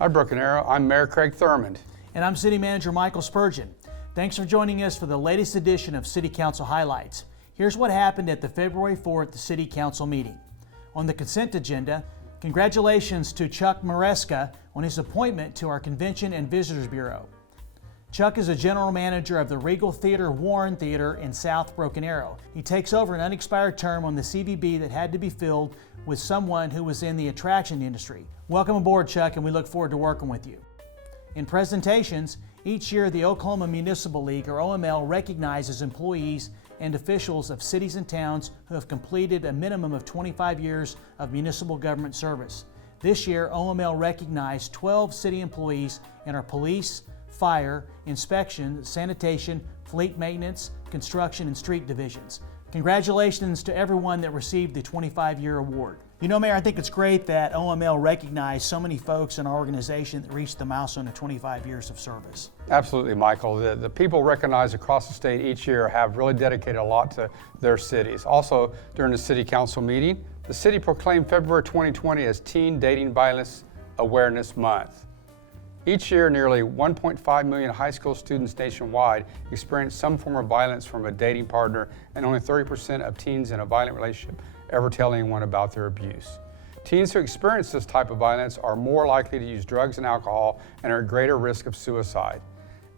Hi, Broken Arrow. I'm Mayor Craig Thurmond. And I'm City Manager Michael Spurgeon. Thanks for joining us for the latest edition of City Council Highlights. Here's what happened at the February 4th City Council meeting. On the consent agenda, congratulations to Chuck Morasca on his appointment to our Convention and Visitors Bureau. Chuck is a general manager of the Regal Theater Warren Theater in South Broken Arrow. He takes over an unexpired term on the CVB that had to be filled with someone who was in the attraction industry. Welcome aboard, Chuck, and we look forward to working with you. In presentations, each year the Oklahoma Municipal League, or OML, recognizes employees and officials of cities and towns who have completed a minimum of 25 years of municipal government service. This year, OML recognized 12 city employees in our police, fire, inspection, sanitation, fleet maintenance, construction, and street divisions. Congratulations to everyone that received the 25-year award. You know, Mayor, I think it's great that OML recognized so many folks in our organization that reached the milestone of 25 years of service. Absolutely, Michael. The people recognized across the state each year have really dedicated a lot to their cities. Also, during the City Council meeting, the city proclaimed February 2020 as Teen Dating Violence Awareness Month. Each year, nearly 1.5 million high school students nationwide experience some form of violence from a dating partner, and only 30% of teens in a violent relationship ever tell anyone about their abuse. Teens who experience this type of violence are more likely to use drugs and alcohol and are at greater risk of suicide,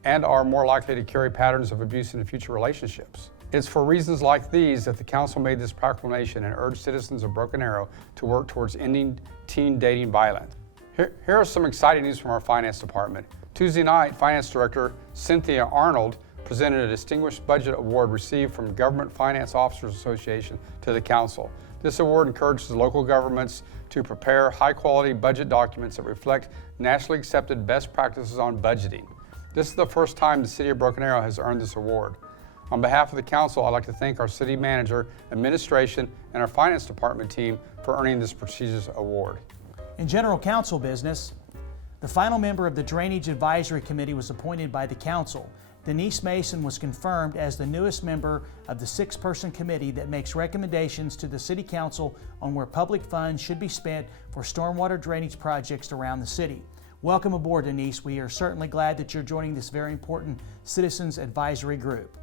and are more likely to carry patterns of abuse in future relationships. It's for reasons like these that the council made this proclamation and urged citizens of Broken Arrow to work towards ending teen dating violence. Here are some exciting news from our finance department. Tuesday night, Finance Director Cynthia Arnold presented a distinguished budget award received from Government Finance Officers Association to the council. This award encourages local governments to prepare high-quality budget documents that reflect nationally accepted best practices on budgeting. This is the first time the City of Broken Arrow has earned this award. On behalf of the council, I'd like to thank our city manager, administration, and our finance department team for earning this prestigious award. In general council business, the final member of the Drainage Advisory Committee was appointed by the council. Denise Mason was confirmed as the newest member of the 6-person committee that makes recommendations to the City Council on where public funds should be spent for stormwater drainage projects around the city. Welcome aboard, Denise. We are certainly glad that you're joining this very important Citizens Advisory Group.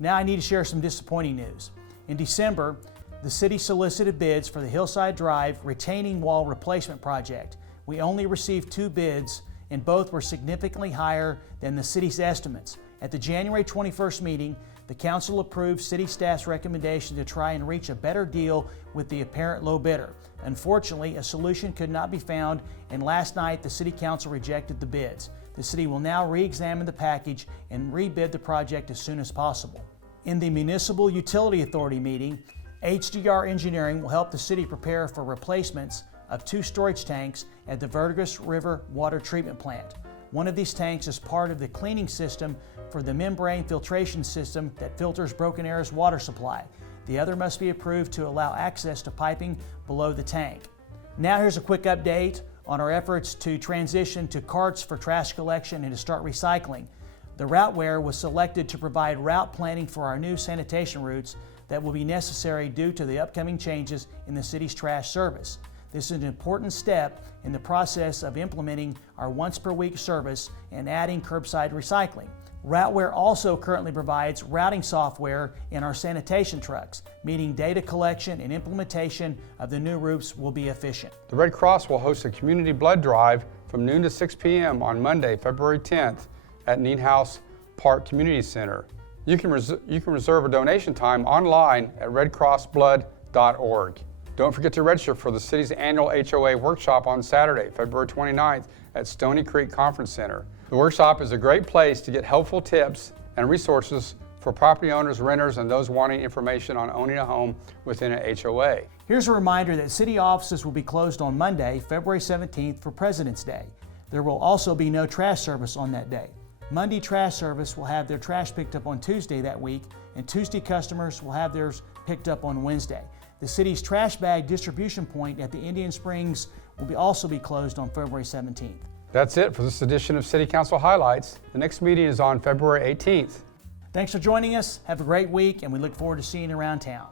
Now I need to share some disappointing news. In December, the city solicited bids for the Hillside Drive retaining wall replacement project. We only received 2 bids, and both were significantly higher than the city's estimates. At the January 21st meeting, the council approved city staff's recommendation to try and reach a better deal with the apparent low bidder. Unfortunately, a solution could not be found, and last night the city council rejected the bids. The city will now re-examine the package and rebid the project as soon as possible. In the Municipal Utility Authority meeting, HDR Engineering will help the city prepare for replacements of 2 storage tanks at the Verdigris River Water Treatment Plant. One of these tanks is part of the cleaning system for the membrane filtration system that filters Broken Arrow's water supply. The other must be approved to allow access to piping below the tank. Now here's a quick update on our efforts to transition to carts for trash collection and to start recycling. The routeware was selected to provide route planning for our new sanitation routes that will be necessary due to the upcoming changes in the city's trash service. This is an important step in the process of implementing our once-per-week service and adding curbside recycling. Routeware also currently provides routing software in our sanitation trucks, meaning data collection and implementation of the new routes will be efficient. The Red Cross will host a community blood drive from noon to 6 p.m. on Monday, February 10th at Needhouse Park Community Center. You can reserve a donation time online at redcrossblood.org. Don't forget to register for the city's annual HOA workshop on Saturday, February 29th at Stony Creek Conference Center. The workshop is a great place to get helpful tips and resources for property owners, renters, and those wanting information on owning a home within an HOA. Here's a reminder that city offices will be closed on Monday, February 17th for President's Day. There will also be no trash service on that day. Monday trash service will have their trash picked up on Tuesday that week, and Tuesday customers will have theirs picked up on Wednesday. The city's trash bag distribution point at the Indian Springs will also be closed on February 17th. That's it for this edition of City Council Highlights. The next meeting is on February 18th. Thanks for joining us. Have a great week, and we look forward to seeing you around town.